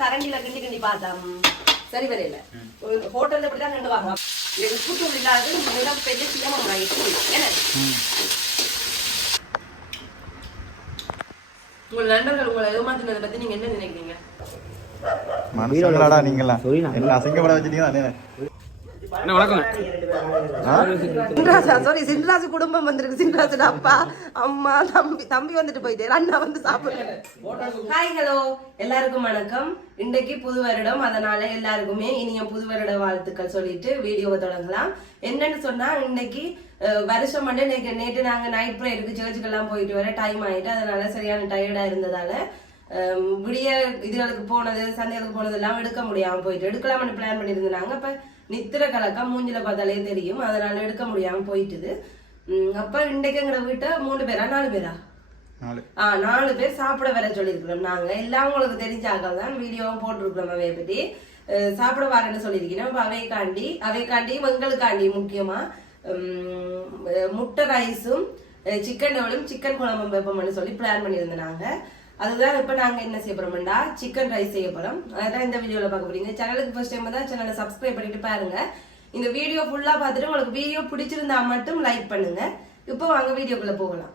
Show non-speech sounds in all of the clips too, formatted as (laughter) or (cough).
கரண்டில கிண்டி கிண்டி பார்த்தோம். சரி வரையில. ஹோட்டல்ல இப்படிதான் ரெண்டு வாங்க உப்பு தூள் இல்லாதது பெரிய சிரமம் ஆயிடுச்சு என்ன? உங்கள் நண்பர்கள் உங்களை ஏமாத்தினதை பத்தி நீங்க என்ன நினைக்கிறீங்க? மனுஷங்களாடா நீங்களாம் என்ன அசிங்கப்பட வச்சிட்டீங்க சாரி சின்ராசு குடும்பம் வந்திருக்கு. சின்ராசு அப்பா அம்மா தம்பி தம்பி வந்துட்டு போயிட்டே அண்ணா வந்து சாப்பிடுறேன் ஹாய் ஹலோ எல்லாருக்கும் வணக்கம். இன்றைக்கு புது வருடம். அதனால எல்லாருக்குமே இனிய புது வருட வாழ்த்துக்கள் சொல்லிட்டு வீடியோவை தொடங்கலாம். என்னன்னு சொன்னா இன்னைக்கு வருஷம் வந்து நேற்று நேற்று நாங்க நைட் ப்ரேயருக்கு சர்ச்சுக்கெல்லாம் போயிட்டு வர டைம் ஆயிட்டு அதனால சரியான டயர்டா இருந்ததால விடிய இதுகளுக்கு போனது சந்தைகளுக்கு போனது எல்லாம் எடுக்க முடியாம போயிட்டு எடுக்கலாம்னு பிளான் பண்ணியிருந்தாங்க அப்ப நித்திர கலக்கம் மூஞ்சில பார்த்தாலே தெரியும். அதனால எடுக்க முடியாம போயிட்டுது. அப்ப இன்றைக்கு எங்கட வீட்டை? மூணு பேரா? நாலு பேரா? நாலு. ஆ நாலு பேர் சாப்பிட வர சொல்லியிருக்கிறோம் நாங்க. எல்லாம் உங்களுக்கு தெரிஞ்சாக்கள் தான். வீடியோவும் போட்டிருக்கிறோம் அவைய பத்தி. சாப்பிட வரேன்னு சொல்லியிருக்கிறோம் அப்ப அவைக்காண்டி அவைக்காண்டி எங்களுக்காண்டி முக்கியமா முட்டை ரைஸும் சிக்கன் டவலும் சிக்கன் குழம்பும் வைப்போம்னு சொல்லி பிளான் பண்ணியிருந்தோம் நாங்க. அதுதான் இப்போ நாங்கள் என்ன செய்ய போறோம்டா? சிக்கன் ரைஸ் செய்ய போறோம். அதான் இந்த வீடியோல பார்க்க போறீங்க. சேனலுக்கு ஃபர்ஸ்ட் டைம் தான் சேனலை சப்ஸ்கிரைப் பண்ணிட்டு பாருங்க. இந்த வீடியோ ஃபுல்லா பார்த்துட்டு உங்களுக்கு வீடியோ பிடிச்சிருந்தா மட்டும் லைக் பண்ணுங்க. இப்போ வாங்க வீடியோக்குள்ள போகலாம்.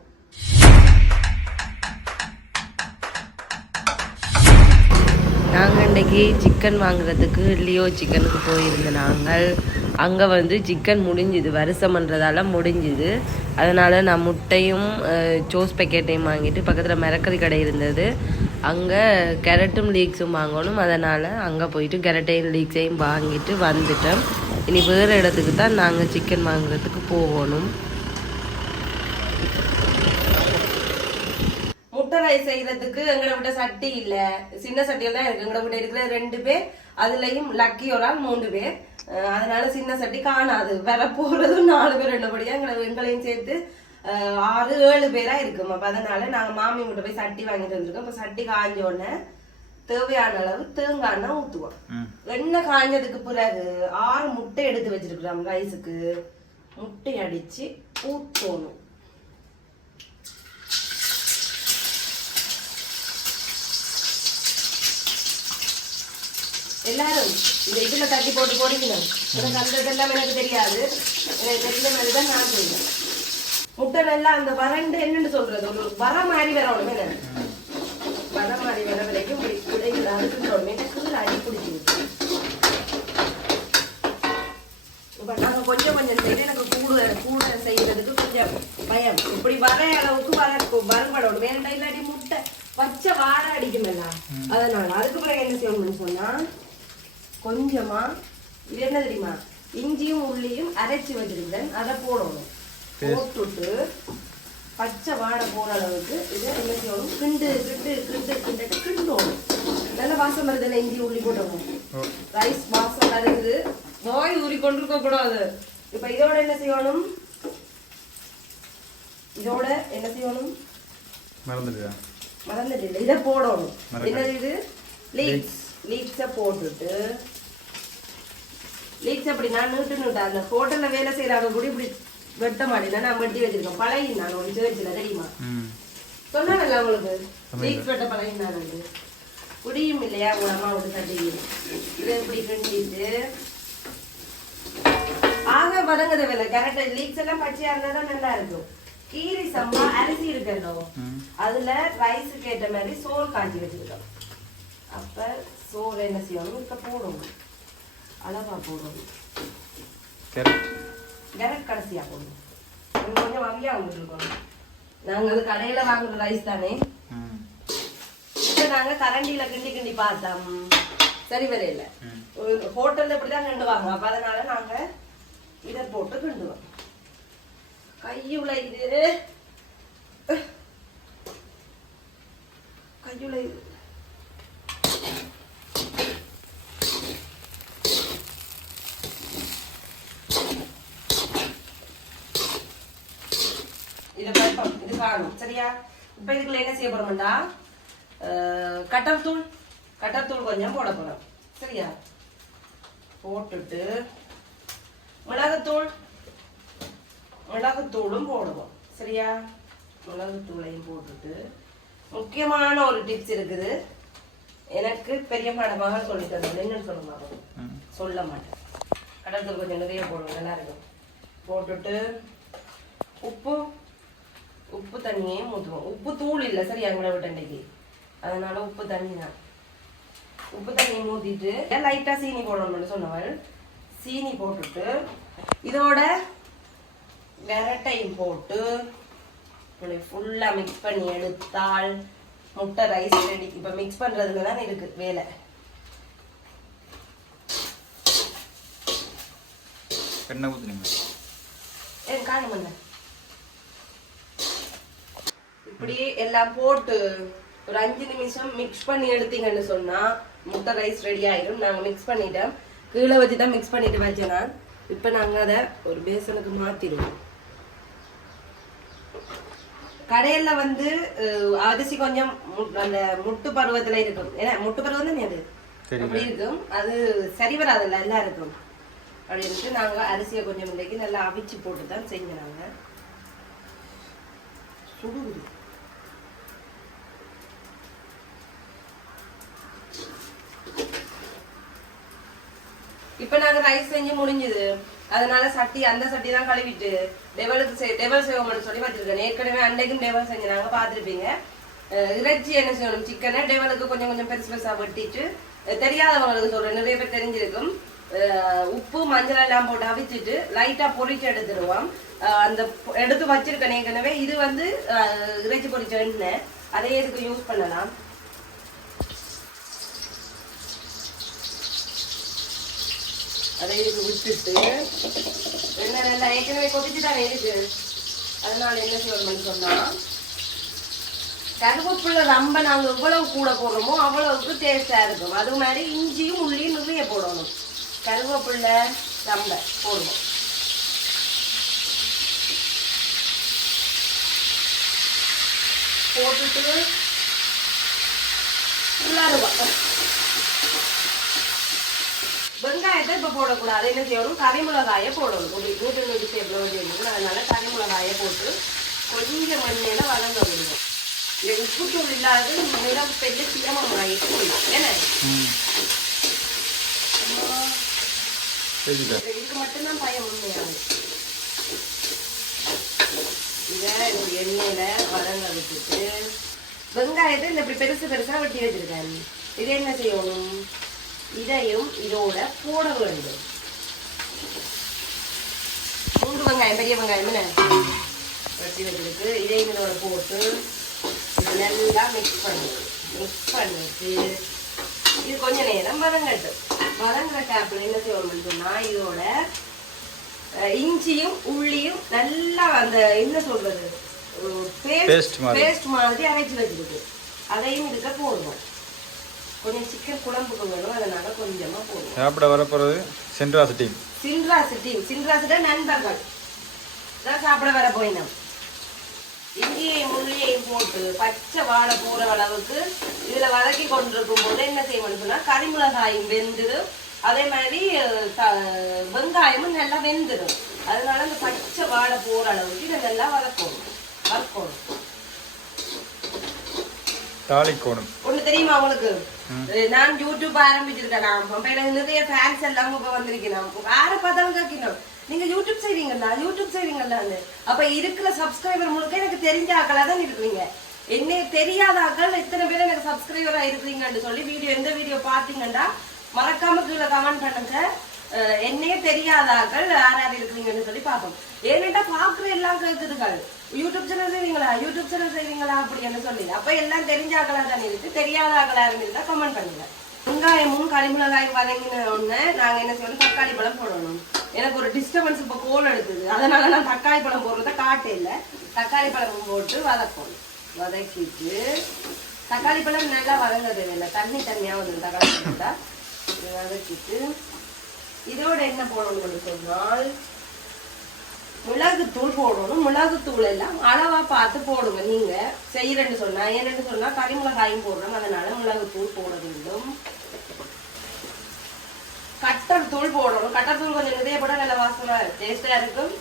நாங்கள் இன்றைக்கி சிக்கன் வாங்குறதுக்கு லியோ சிக்கனுக்கு போயிருந்த நாங்கள். அங்கே வந்து சிக்கன் முடிஞ்சுது. வருஷம் பண்ணுறதால முடிஞ்சுது. அதனால் நான் முட்டையும் சோஸ் பேக்கெட்டையும் வாங்கிட்டு பக்கத்தில் மிரக்கறி கடை இருந்தது. அங்கே கேரட்டும் லீக்ஸும் வாங்கணும். அதனால் அங்கே போயிட்டு கேரட்டையும் லீக்ஸையும் வாங்கிட்டு வந்துட்டோம் இனி வேறு இடத்துக்கு தான் நாங்கள் சிக்கன் வாங்குறதுக்கு போகணும். முட்டை ரைஸ் செய்யறதுக்கு எங்களை விட்ட சட்டி இல்லை. சின்ன சட்டியில் தான் இருக்கு. எங்களை விட்ட இருக்கிற ரெண்டு பேர். அதுலேயும் லக்கி ஒரு ஆள் மூணு பேர். அதனால சின்ன சட்டி காணாது. வர போறதும் நாலு பேர் ரெண்டுபடியா எங்களை எங்களையும் சேர்த்து ஆறு ஏழு பேரா இருக்கும். அப்ப அதனால நாங்க மாமி கிட்ட போய் சட்டி வாங்கிட்டு வந்திருக்கோம். இப்ப சட்டி காஞ்ச உடனே தேவையான அளவு தேங்காய் எண்ணெய் ஊத்துவோம். எண்ணெய் காஞ்சதுக்கு பிறகு ஆறு முட்டை எடுத்து வச்சிருக்கிறோம் ரைஸுக்கு முட்டை அடிச்சு ஊத்தணும். எல்லாரும் இந்த இதுல தட்டி போட்டு போடிக்கணும். எனக்கு அந்த இதெல்லாம் எனக்கு தெரியாது. எனக்கு தெரிஞ்ச மாதிரி தான் நான் செய்வேன் முட்டை நல்லா அந்த வறண்டு என்னன்னு சொல்றது? ஒரு வர மாதிரி வரணும் என்ன? வர மாதிரி வர வரைக்கும் அறுக்கின்றோம் எனக்கு அடி பிடிச்சி இப்ப நாங்க கொஞ்சம் கொஞ்சம் செய்யணும். எனக்கு கூட கூட செய்யறதுக்கு கொஞ்சம் பயம். இப்படி வர அளவுக்கு வர வரப்படணும் வேண்டாம் இல்லாட்டி முட்டை. பச்சை வாட அடிக்குமல்ல அதனால அதுக்கு பிறகு என்ன செய்யணும்னு சொன்னா கொஞ்சமா இது என்ன தெரியுமா இஞ்சியும் உள்ளியும் அரைச்சி வச்சிருக்கேன் அதை போடணும். போட்டுட்டு பச்சை வாடை போற அளவுக்கு இதை என்ன செய்யணும்? கிண்டு கிண்டு கிண்டு கிண்டுட்டு கிண்டணும் நல்ல வாசம் வருதுல்ல இஞ்சி உள்ளி போட்டோம் ரைஸ் வாசம் வருது. நோய் ஊறி கொண்டிருக்க கூடாது. இப்ப இதோட என்ன செய்யணும்? இதோட என்ன செய்யணும்? மறந்துடுதா மறந்துட்டு இதை போடணும். என்னது இது? லீக்ஸ் லீக்ஸை போட்டுட்டு லீக்ஸ் அப்படி நான் நீட்டு நீட்டா அந்த ஹோட்டல்ல வேலை செய்யறாங்க கூட இப்படி வெட்ட மாட்டேன். நான் வெட்டி வச்சிருக்கேன். பழகி நான் ஒரு சேர்ச்சில தெரியுமா? சொன்னாங்கல்ல உங்களுக்கு லீக்ஸ் வெட்ட பழகி நான் வந்து குடியும் இல்லையா? உங்க அம்மா விட்டு தட்டி இதை இப்படி கிண்டிட்டு ஆக வதங்குத வேலை. கரெக்டா லீக்ஸ் எல்லாம் பச்சையா இருந்தா தான் நல்லா இருக்கும். கீரி சம்பா அரிசி இருக்கല്ലോ அதுல ரைஸுக்கு ஏற்ற மாதிரி சோறு காய்ச்சி வச்சிருக்கோம் அப்ப சோறு என்ன செய்யணும்? இப்ப போடணும். அளவா போடணும் கேரட். கேரட் கடைசியா போடணும் இது கொஞ்சம் வகையா வந்துருக்கோம் நாங்க அது கடையில வாங்குற ரைஸ் தானே? இப்ப நாங்க கரண்டில கிண்டி கிண்டி பார்த்தோம். சரி வரையில ஹோட்டல்ல இப்படிதான் கிண்டுவாங்க. அப்ப அதனால நாங்க இத போட்டு கிண்டுவோம். கையுள்ள இது கையுள்ள இதை இது காணும் சரியா? இப்ப இதுக்குள்ள என்ன செய்ய போறோம்டா கட்டர் தூள் கட்டர் தூள் கொஞ்சம் போட போறோம். சரியா? போட்டுட்டு மிளகுத்தூள் மிளகுத்தூளும் போடுவோம். சரியா? மிளகுத்தூளையும் போட்டுட்டு முக்கியமான ஒரு டிப்ஸ் இருக்குது. எனக்கு பெரியம்மாட மகள் சொல்லி தந்தது என்னன்னு சொல்ல மாட்டோம். சொல்ல மாட்டேன். கடற்கரை கொஞ்சம் நிறைய போடுவோம். நல்லா இருக்கும். போட்டுட்டு உப்பு உப்பு தண்ணியே ஊற்றுவோம் உப்பு தூள் இல்லை சரி எங்களை விட்டு அன்னைக்கு அதனால உப்பு தண்ணி தான். உப்பு தண்ணி ஊற்றிட்டு லைட்டாக சீனி போடணும்னு சொன்னவள். சீனி போட்டுட்டு இதோட விரட்டையும் போட்டு ஃபுல்லாக மிக்ஸ் பண்ணி எடுத்தால் முட்டை ரைஸ் ரெடி இப்போ மிக்ஸ் பண்ணுறதுல தான் இருக்கு வேலை. எண்ணெய் ஊற்றுனீங்க ஏன் என்ன? இப்படி எல்லாம் போட்டு ஒரு அஞ்சு நிமிஷம் மிக்ஸ் பண்ணி எடுத்தீங்கன்னு சொன்னா முட்டை ரைஸ் ரெடி ஆயிடும் நாங்க மிக்ஸ் பண்ணிட்டோம். கீழே வச்சு தான் மிக்ஸ் பண்ணிட்டு வச்சேன் நான். இப்போ நாங்க அதை ஒரு பேசனுக்கு மாத்திடுவோம். கடையில வந்து அரிசி கொஞ்சம் அந்த முட்டு பருவத்துல இருக்கும். ஏன்னா முட்டு பருவம் தானே அது. அப்படி இருக்கும். அது சரி வராதுல்ல எல்லாம் இருக்கும் அப்படின்ட்டு நாங்க அரிசியை கொஞ்சம் இன்றைக்கு நல்லா அவிச்சு போட்டு தான் செஞ்சோம் நாங்க சுடுகுது இப்ப நாங்க ரைஸ் செஞ்சு முடிஞ்சுது. அதனால சட்டி அந்த சட்டி தான் கழுவிட்டு டெவலுக்கு செய் டெவல் செய்வோம்னு சொல்லி வச்சிருக்கேன் ஏற்கனவே அன்னைக்கும் டெவல் செஞ்சாங்க பார்த்துருப்பீங்க. இறைச்சி என்ன செய்யணும் சிக்கனை டெவலுக்கு கொஞ்சம் கொஞ்சம் பெருசு பெருசாக வெட்டிட்டு தெரியாதவங்களுக்கு சொல்கிறேன் நிறைய பேர் தெரிஞ்சிருக்கும். உப்பு மஞ்சள் எல்லாம் போட்டு அவிச்சிட்டு லைட்டாக பொறிச்சு எடுத்துருவோம். அந்த எடுத்து வச்சிருக்கேன் ஏற்கனவே. இது வந்து இறைச்சி பொறிச்ச எண்ணெய். அதே இதுக்கு யூஸ் பண்ணலாம். அதை இதுக்கு விட்டுட்டு என்ன நல்லா ஏற்கனவே கொதிச்சு இருக்கு அதனால என்ன செய்யணும்னு சொன்னா கருவேப்பிலை ரொம்ப நாங்க எவ்வளவு கூட போடுறோமோ அவ்வளவுக்கு டேஸ்டா இருக்கும். அது மாதிரி இஞ்சியும் உள்ளியும் நிறைய போடணும். கருவேப்பிலை ரொம்ப போடுவோம். போட்டுட்டு உள்ளாருவா வெங்காயத்தை இப்ப போடக்கூடாது. என்ன செய்யணும்? கறி மிளகாயை போடணும். ஒரு நூற்றி நூற்றி சேர்ப்பு வேண்டியது அதனால போட்டு கொஞ்சம் மண்ணில வதங்க விடுவோம் இந்த உப்புத்தூள் இல்லாத நிறம் பெரிய சீரமம் ஆகிட்டு போயிடும். என்ன? இதுக்கு மட்டும்தான் பயம் உண்மையாது இதை எண்ணெயில வதங்க விட்டுட்டு வெங்காயத்தை இந்த இப்படி பெருசு பெருசா வெட்டி வச்சிருக்கேன் இதை என்ன செய்யணும்? இதையும் இதோட போட வேண்டும். மூன்று வெங்காயம் பெரிய வெங்காயம் என்ன? வெட்டி வச்சிருக்கு. இதையும் இதோட போட்டு நல்லா மிக்ஸ் பண்ணுவோம் மிக்ஸ் பண்ணிட்டு இது கொஞ்ச நேரம் வதங்கட்டும். வதங்குற கேப்ல என்ன செய்யணும்னு சொன்னா இதோட இஞ்சியும் உள்ளியும் நல்லா அந்த என்ன சொல்றது மாதிரி. பேஸ்ட் மாதிரி அரைச்சு வச்சிருக்கு. அதையும் இதுக்க போடுவோம் கொஞ்சம் சிக்கன் குழம்புக்கு வேணும் அதனால கொஞ்சமா போடுவோம். சாப்பிட வரப்போகிறது சென்ட்ராஸ் டீம் சின்ராசு டீம் சின்ராசுட நண்பர்கள். தான் சாப்பிட வர போயினோம். இஞ்சியையும் முள்ளியையும் போட்டு பச்சை வாழை போற அளவுக்கு இதுல வதக்கி கொண்டிருக்கும் போது என்ன செய்யணும்னு சொன்னா கரிமிளகாயும் வெந்துடும். அதே மாதிரி வெங்காயமும் நல்லா வெந்துடும். அதனால அந்த பச்சை வாழை போற அளவுக்கு இதை நல்லா வதக்கணும் வதக்கணும் தாளிக்கோணும் ஒண்ணு தெரியுமா உங்களுக்கு? நான் யூடியூப் ஆரம்பிச்சிருக்கேன். நான் அப்ப எனக்கு நிறைய ஃபேன்ஸ் எல்லாம் இப்ப வந்திருக்கேன். யார பார்த்தாலும் கேட்கணும். நீங்க யூடியூப் செய்வீங்களா யூடியூப் செய்வீங்களான்னு அப்ப இருக்கிற சப்ஸ்கிரைபர் முழுக்க எனக்கு தெரிஞ்ச ஆக்களா தான் இருக்கிறீங்க. என்ன தெரியாத ஆக்கள் எத்தனை பேர் எனக்கு சப்ஸ்கிரைபரா இருக்கிறீங்கன்னு சொல்லி வீடியோ எந்த வீடியோ பாத்தீங்கன்னா மறக்காம கீழே கமெண்ட் பண்ணுங்க. என்னையே தெரியாத ஆக்கள் யார் யார் இருக்கிறீங்கன்னு சொல்லி பார்ப்போம். ஏன்னுட்டா பாக்குற எல்லாம் கேக்குதுகள் யூடியூப் சேனல் செய்வீங்களா யூடியூப் சேனல் செய்வீங்களா அப்படின்னு சொல்லி அப்ப எல்லாம் தெரிஞ்ச ஆக்களா தானே இருக்குது தெரியாத ஆக்களா இருந்திருந்தா கமெண்ட் பண்ணுங்க. வெங்காயமும் கரிமிளகாயும் வதங்கின உடனே நாங்க என்ன செய்யணும்? தக்காளி பழம் போடணும். எனக்கு ஒரு டிஸ்டர்பன்ஸ் இப்போ கோல் எடுத்தது. அதனால நான் தக்காளி பழம் போடுறத காட்டே இல்லை. தக்காளி பழம் போட்டு வதக்கணும். வதக்கிட்டு தக்காளி பழம் நல்லா வதங்க தேவையில்லை. தண்ணி தண்ணியா வந்து தக்காளி பழம் வதக்கிட்டு இதோட என்ன போடணும்னு சொன்னால் மிளகுத்தூள் போடணும். மிளகுத்தூள் எல்லாம் அளவா பார்த்து போடுங்க நீங்க. செய்யறேன்னு சொன்னா ஏன்னு சொன்னா கறி மிளகாயும் போடுறோம் அதனால மிளகுத்தூள் போட வேண்டும். கட்டர் தூள் போடணும். கட்டர் தூள் கொஞ்சம் நிறைய போட நல்ல வாசமா டேஸ்டா இருக்கும்.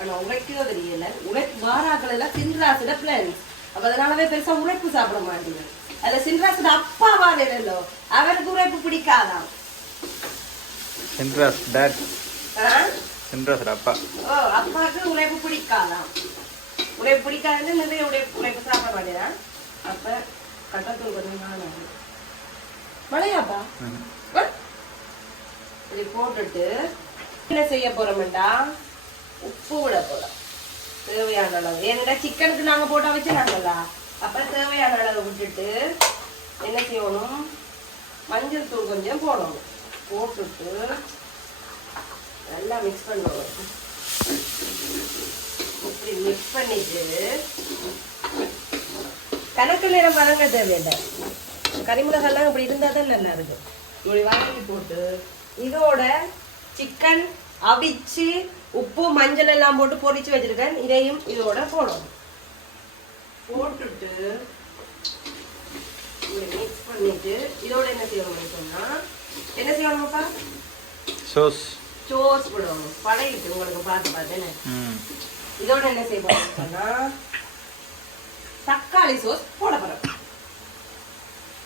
ஆனா உழைக்கோ தெரியல உழைப்பு வாராக்கள் எல்லாம் சின்ராசிட பிளான் அப்ப அதனாலவே பெருசா உழைப்பு சாப்பிட மாட்டேங்க. அதுல சின்ராசோட அப்பா வாரല്ലോ அவருக்கு உரைப்பு பிடிக்காதாம். சென்ட்ராஸ் டேட் சென்ட்ராஸோட அப்பா அப்பாவுக்கு உழைப்பு பிடிக்காதாம் உழைப்பு பிடிக்காதுன்னு நிறைய உழைப்பு உழைப்பு சாப்பிட மாட்டேன் அப்ப கட்டத்தூள் கொஞ்சம். மழையாப்பா? இப்படி போட்டுட்டு என்ன செய்ய போறோம்டா? உப்பு விட போறோம். தேவையான அளவு. ஏன்னா சிக்கனுக்கு நாங்க போட்டா வச்சுனாங்கல்ல அப்ப தேவையான அளவு விட்டுட்டு என்ன செய்யணும்? மஞ்சள் தூள் கொஞ்சம் போடணும். போட்டுட்டு நல்லா மிக்ஸ் பண்ணுவோம். இப்படி மிக்ஸ் பண்ணிட்டு கணக்கு நேரம் வதங்க தேவையில்லை. கறிமிளகாலாம் இப்படி இருந்தால் தான் நல்லா இருக்கு. இப்படி வதக்கி போட்டு இதோட சிக்கன் அவிச்சு உப்பு மஞ்சள் எல்லாம் போட்டு பொரிச்சு வச்சிருக்கேன். இதையும் இதோட போடணும். போட்டுட்டு மிக்ஸ் பண்ணிட்டு இதோட என்ன செய்யணும் சொன்னா என்ன செய்யணும்ப்பா? சோஸ் சோஸ் போடணும் பழையிட்டு உங்களுக்கு பார்த்து பார்த்தேன்னு. இதோட என்ன செய்ய போறோம்னு தக்காளி சோஸ் போட போறோம்.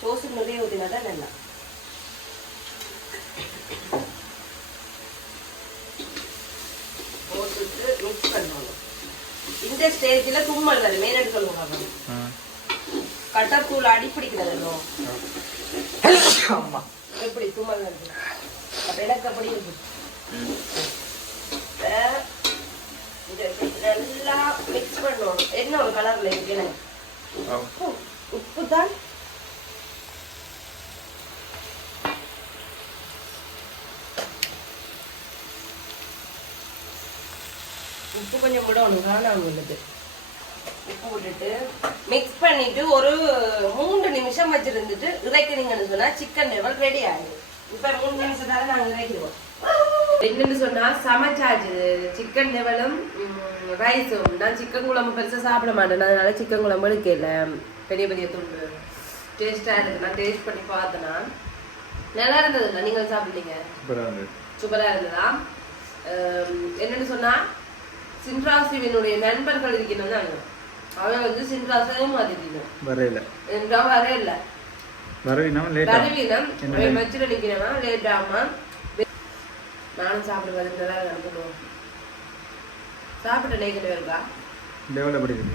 சோஸ் நிறைய ஊத்தினா தான் நல்லா. போட்டுட்டு மிக்ஸ் பண்ணணும். இந்த ஸ்டேஜில் தும்மல் வருது மேலெடு சொல்லுங்க பாப்போம். ம் கட்டத்தூள் அடி பிடிக்கிறதோ ஆமா. எப்படி தும்மல் வருது அப்ப எனக்கு அப்படி இருக்கு. நல்லா மிக்ஸ் பண்ணணும் என்ன ஒரு கலர்ல இருக்கு உப்பு உப்பு தான் உப்பு கொஞ்சம் விடணும் காணாம உள்ளது உப்பு விட்டுட்டு மிக்ஸ் பண்ணிட்டு ஒரு மூன்று நிமிஷம் வச்சிருந்துட்டு இறக்கினீங்கன்னு சொன்னா சிக்கன் லெவல் ரெடி ஆயிடும். இப்ப மூணு நிமிஷம் தானே நாங்க இறக்கிடுவோம் என்னன்னு சொன்னா சமைச்சாச்சு சிக்கன் லெவலும் ரைஸும் நான் சிக்கன் குழம்பு பெருசா சாப்பிட மாட்டேன். அதனால சிக்கன் குழம்பு எடுக்கல. பெரிய பெரிய துண்டு. டேஸ்டா இருக்கு. நான் டேஸ்ட் பண்ணி பார்த்தேன்னா நல்லா இருந்ததுல்ல நீங்கள் சாப்பிட்டீங்க? சூப்பராக இருந்தது. சூப்பரா இருந்ததா? என்னன்னு சொன்னா சின்ராசிவினுடைய நண்பர்கள் இருக்கணும் அவன் வந்து சின்ராசையும் மாத்திட்டோம் வரையில. என்றா வர இல்ல வரவினா லேட்டா. வரவீனம் என்ன வச்சுட்டு நிக்கிறவன் லேட் ஆமா நானும் சாப்பிடுவது நல்லா அனுப்பணும் சாப்பிட்ட நேக்கிட்டு இருக்கா? டெவலப் இருக்குது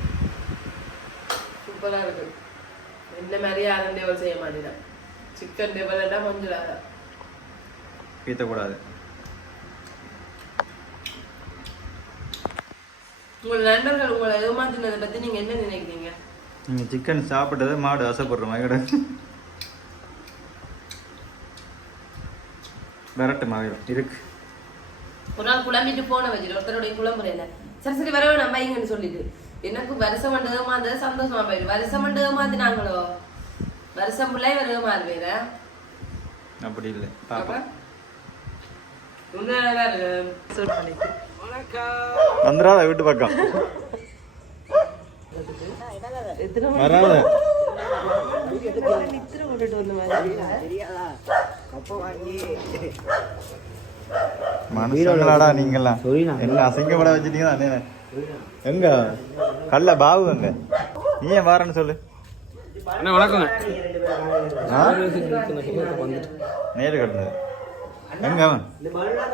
சூப்பரா இருக்கு. இந்த மாதிரி யாரும் டெவல் செய்ய மாட்டேன் சிக்கன் டெவல் மஞ்சள் பீத்தக்கூடாது. உங்கள் நண்பர்கள் உங்களை ஏமாத்தினதை பத்தி நீங்க என்ன நினைக்கிறீங்க? நீங்கள் சிக்கன் சாப்பிட்டதை மாடு ஆசைப்படுற மாதிரி கிடக்கு. விரட்டு மாதிரி இருக்கு. ஒரு நாள் குழம்பிட்டு போன வச்சு ஒருத்தருடைய குழம்புறையில சரி சரி வரவே நம்ம வைங்கன்னு சொல்லிட்டு. எனக்கு வருஷம் மண்டகமா இருந்தது சந்தோஷமா போயிடு வருஷம் மண்டகமா இருந்தாங்களோ வருஷம் பிள்ளை வருகமா இருப்பேன் அப்படி இல்லை. பாப்பா. வந்துடாத வீட்டு பக்கம். வராத. மனுஷங்களாடா நீங்கெல்லாம் என்ன அசிங்கப்பட வச்சிட்டீங்க தானே எங்க? கல்ல பாபு எங்க நீ ஏன் வாரன்னு சொல்லு. அண்ணா வணக்கங்க. ஆ? நேரு கிடந்தது எங்க அவன்?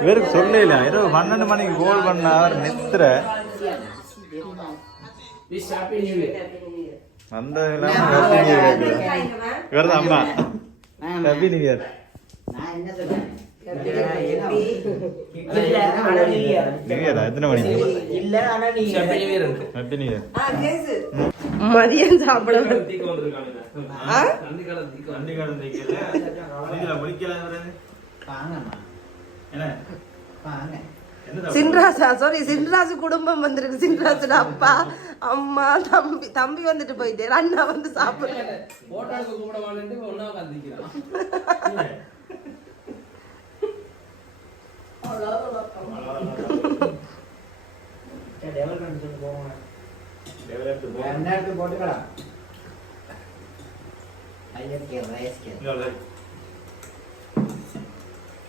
இவருக்கு சொல்லல இரவு பன்னெண்டு மணிக்கு கோல் பண்ண அவர் நித்திர. வந்தது இல்லாம இவர் தான் அம்மா. ஹாப்பி நியூ இயர் மதியம் சாப்பிட சின்ராசா சாரி சின்ராசு குடும்பம் வந்திருக்கு. சின்ராசோட அப்பா அம்மா தம்பி தம்பி வந்துட்டு போயிட்டு அண்ணா வந்து சாப்பிடுறேன்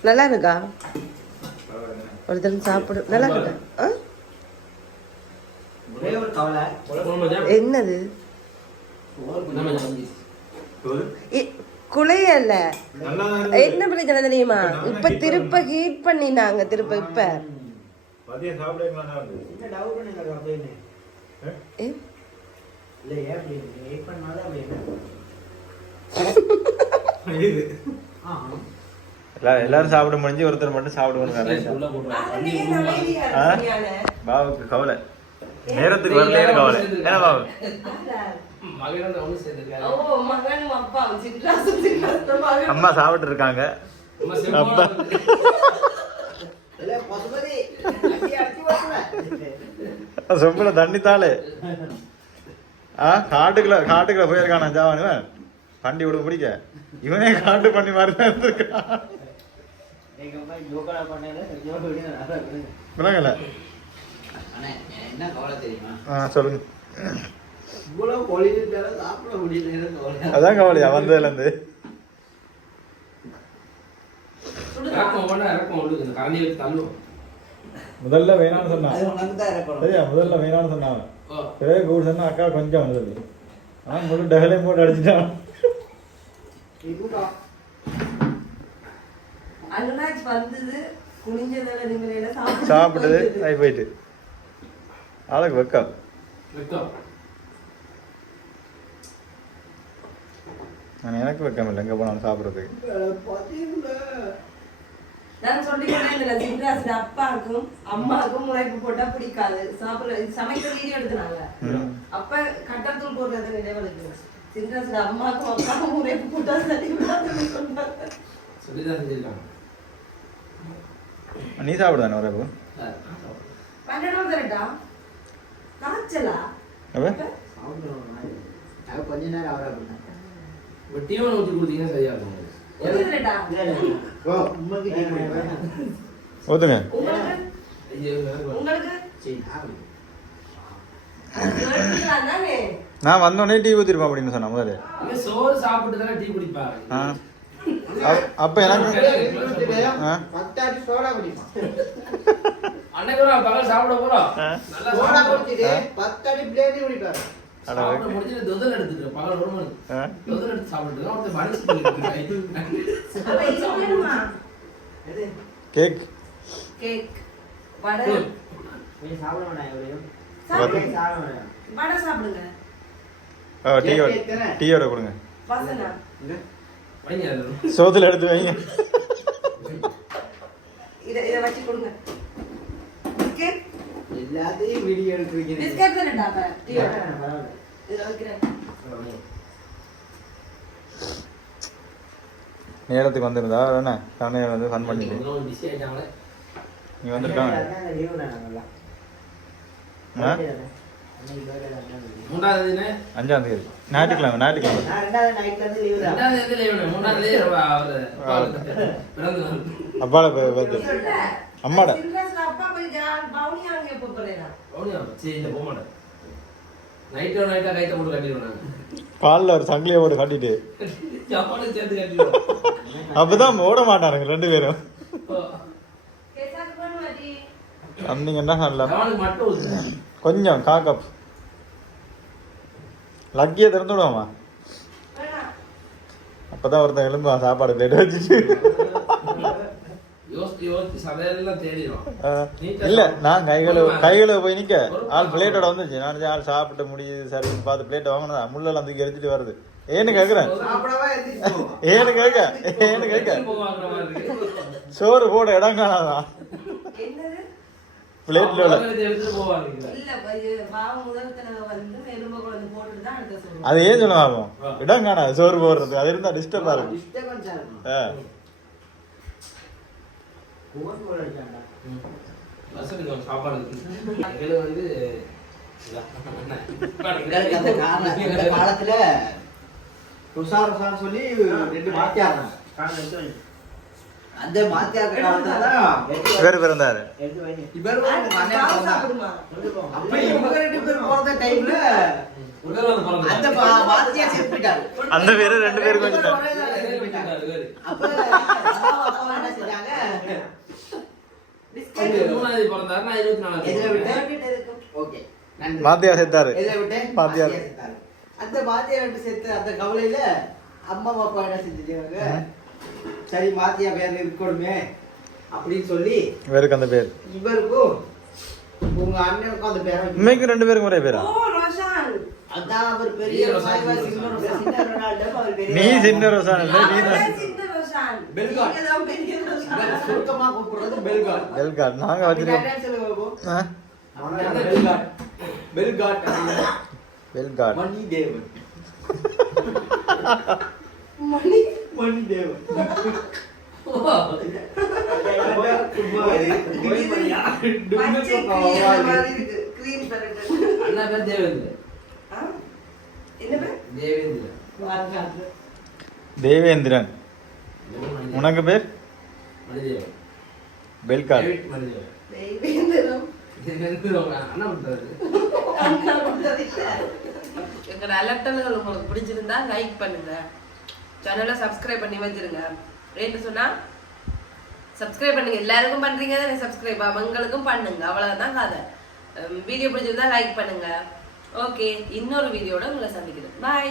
நல்லா இருக்கா ஒருத்தர் சாப்பிடு. நல்லா இருக்கா? என்னது? நல்லா என்ன பிரச்சனை தெரியுமா? இப்ப திருப்ப ஹீட் பண்ணினாங்க திருப்ப இப்ப. ஏன் எல்லாரும் சாப்பிட முடிஞ்சு ஒருத்தர் மட்டும் சாப்பிடுவாங்க. பாவுக்கு கவலை. நேரத்துக்கு வரல கவலை. என்ன பாபு மகன் ஒண்ணு சேர்ந்திருக்காரு. ஓ, மகனும் அப்பாவும் சின்ராசு, சின்ராசு மகன். அம்மா சாப்பிட்டு இருக்காங்க அம்மா செம்ம அப்பா. சொம்புல தண்ணி தாளு ஆ காட்டுக்குள்ள காட்டுக்குள்ள போயிருக்கான ஜாவான் இவன். பண்டி விட பிடிக்க இவனே காட்டு பண்ணி மாதிரி தான் இருந்திருக்கான். என்ன கவலை தெரியுமா? ஆ சொல்லுங்க. அதான் கவலையா வந்ததுலேருந்து. முதல்ல வேணாம்னு அது சொன்னான் உனக்கு தான் இருக்கணும் சரியா முதல்ல வேணாம்னு ஓ, பிறகு கூட சொன்னா அக்கா கொஞ்சம் வந்தது. அவன் முழு டகலையும் போட்டு அடிச்சிட்டான். சாப்பிட்டது போயிட்டு. ஆகி போயிட்டு. ஆளுக்கு வெக்கம். வெக்கம். நான் எனக்கு வெக்கம் இல்லை. எங்கே போனாலும் சாப்பிட்றதுக்கு. நான் அப்பாவுக்கும் அம்மாவுக்கும் முளைப்பு போட்டா பிடிக்காது. சாப்பிட சமைக்கிற வீடியோ எடுத்துனாங்க. ம். அப்ப கட்டத்தூள் போடுறது நினைவலுக்கு சின்ராசு அம்மாவுக்கும் அப்பாவுக்கும் முளைப்பு போட்டா சொல்லிதான். நீ சாப்பிடுதானே ஒரு சார், பன்னெண்டு தரட்டா காய்ச்சலா? அப்போ சாப்பிடுறோம் அது கொஞ்ச நேரம் அவரை டீவன் ஊத்தி கொடுத்தீங்கன்னா சரியா இருக்கும். நான் வந்தோடனே டீ ஊற்றிருப்பேன் அப்படின்னு சொன்னேன் முதல்ல. சோறு சாப்பிட்டு தானே டீ குடிப்பாங்க அப்ப எனக்கு அன்னைக்கு ஒரு நாள் பகல் சாப்பிட போறோம். கேக். கேக். வடை. நீ சாப்பிட. சாப்பிட. வேணாம் வடை சாப்பிடுங்க. டீயோட கேக்? டீயோட கொடுங்க. சோத்துல எடுத்து வைங்க. இத இத வச்சு கொடுங்க. பிஸ்கெட் எல்லாத்தையும் வீடியோ பிஸ்கெட் வைக்கிறேன். நேரத்துக்கு வந்திருந்தா என்ன தமிழ் வந்து ஃபன் பண்ணிட்டு. நீ வந்திருக்காங்க. அஞ்சாம் தேதி. ஞாயிற்றுக்கிழமை ஞாயிற்றுக்கிழமை. அப்பாட அம்மாட. அப்பா போய் ஜா- பவுனி அங்க எப்ப போறேனா பவுனியா? சரி, இல்ல, போக மாட்டேன். night ஆ கைத்தை போட்டு கட்டிடுவேன். காலில் ஒரு சங்கிலியை போட்டு கட்டிட்டு சேர்த்து கட்டிடுவேன். அப்பதான் ஓட மாட்டானுங்க ரெண்டு பேரும் வந்தீங்கன்னா நல்லா. கொஞ்சம் காக்கப் லக்கியை திறந்து விடுவாமா அப்பதான் ஒருத்தன் எழும்புவான் சாப்பாடு பிளேட் வச்சுட்டு இல்ல நான் கைகளை கைகளை போய் நிக்க. ஆள் பிளேட்டோட வந்துச்சு நான் ஆள் சாப்பிட்டு முடியுது சரின்னு பார்த்து பிளேட்டை வாங்கினதா? முள்ளெல்லாம் தூக்கி எடுத்துட்டு வருது. ஏன்னு கேக்குறேன். ஏன்னு கேட்க ஏன்னு கேட்க. சோறு போட இடம் காணாதான் என்னது? பிளேட்ல அது ஏன் சொல்ல ஆகும் இடம் காணாது. சோறு போடுறது. அது இருந்தா டிஸ்டர்பா இருக்கும். சாப்பாடு. எங்களுக்கு வந்து காலத்துல ருசா ருசான்னு சொல்லி ரெண்டு மாத்தியார் அந்த மாத்தியார் காலத்துல இவர் பிறந்தாரு இவர் அப்ப இவங்க ரெண்டு பேரும் பிறந்த டைம்ல. அந்த பா- மாத்தியார் செத்து போயிட்டாரு அந்த பேரு ரெண்டு பேரும் கொஞ்சம் (laughs) மூணாவது பிறந்தாரு, நான் இருபத்தி நாலாவது ஓகே செத்தாரு. அந்த மாத்தியார் விட்டு செத்த அந்த கவலையில அம்மா அப்பா என்ன செஞ்சுட்டாங்க சரி மாத்தியா பேர் இருக்கணுமே அப்படின்னு சொல்லி இவருக்கு அந்த பேர். இவருக்கும் உங்க அண்ணனுக்கும் அந்த பேரை உண்மைக்கு ரெண்டு பேருக்கும் ஒரே பேரா? அதான் அவர் பெரிய (laughs) நீ. சின்ன ரோசான் இல்ல நீ தான். அவர்தான் சின்ன ரோஷான் பெல்காட். நீங்க தான் பெரிய ரோஷான் இவர் சுருக்கமா கூப்பிடுறது பெல்காட் வெல்காட் நாங்க அப்படி வச்சிருக்கோம் நிறைய சொல்லுங்க பாப்போம். ஆ? அவனால பெல்காட் பெல்காட் அப்படின்னா வெல்காட் மணி தேவன் மணி மணி தேவன் பச்சை கிரீம் மாதிரி இருக்கு கிரீம் கலர் அண்ணா பேர் தேவேந்திர என்ன பேர் தேவேந்திர தேவேந்திரன் உனக்கு பேர்? பண்றாரு எங்களோட அலட்டல்கள் உங்களுக்கு பிடிச்சிருந்தா லைக் பண்ணுங்க. சேனலை சப்ஸ்கிரைப் பண்ணி வச்சிருங்க. ரேட்டு சொன்னா சப்ஸ்கிரைப் பண்ணுங்க. எல்லாருக்கும் பண்றீங்க தானே சப்ஸ்கிரைப் அவங்களுக்கும் பண்ணுங்க. அவ்வளவுதான் கதை. வீடியோ பிடிச்சிருந்தா லைக் பண்ணுங்க. ஓகே இன்னொரு வீடியோட உங்களை சந்திக்கிறேன். பாய்